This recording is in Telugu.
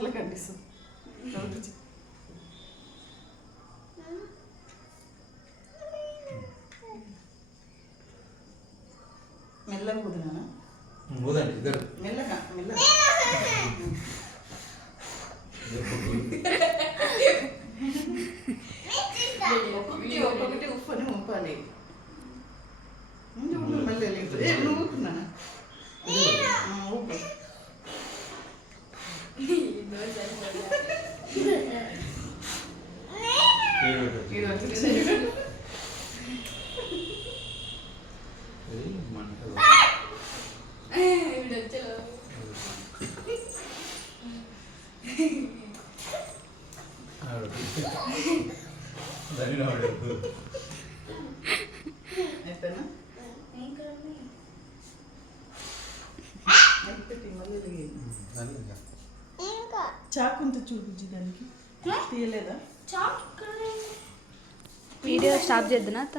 అట్లా కనిపిస్తుంది. మెల్లగా కుదిరానా? ఊదండి ఇద్దరు మెల్లగా మెల్లగా. ఒక్కొక్కటి ఉప్పని ఉప్పాలి. మళ్ళీ నువ్వు ఊపుకున్నా ఊపు. అయిపోయినా చాకు ఉంటే చూపించి దానికి తీయలేదా? వీడియో స్టాప్ చేద్దునా అత్త?